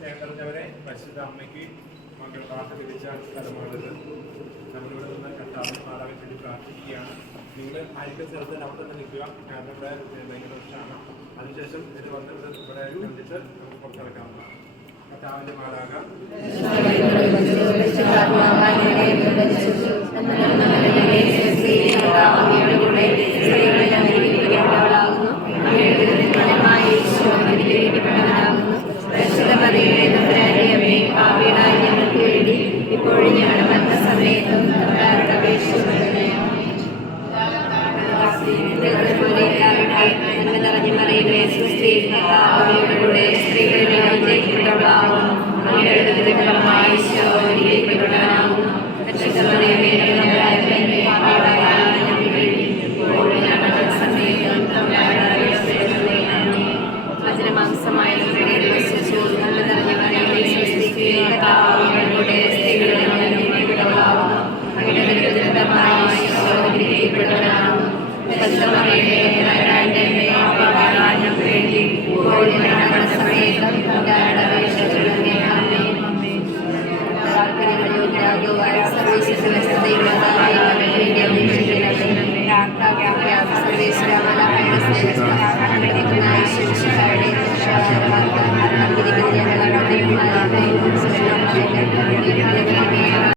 സ്നേഹനിറഞ്ഞവരെ, പരിശുദ്ധ അമ്മയ്ക്ക് മകൾ വാർത്ത ലഭിച്ച സ്ഥലമാണിത്. നമ്മളിവിടെ നിന്ന് കർത്താവിനെ മാതാവിന് വേണ്ടി പ്രാർത്ഥിക്കുകയാണ്. നിങ്ങൾ ആയിരിക്കും സ്ഥലത്ത് അവിടെ തന്നെ നിൽക്കുക. കാരണം ഇവിടെ ഭയങ്കര വർഷമാണ്. അതിനുശേഷം ഇത് വന്ന് ഇവിടെ കണ്ടിട്ട് നമുക്ക് പുറത്തിറക്കാവുന്നതാണ്. കർത്താവിന്റെ മാതാക സ്ത്രീ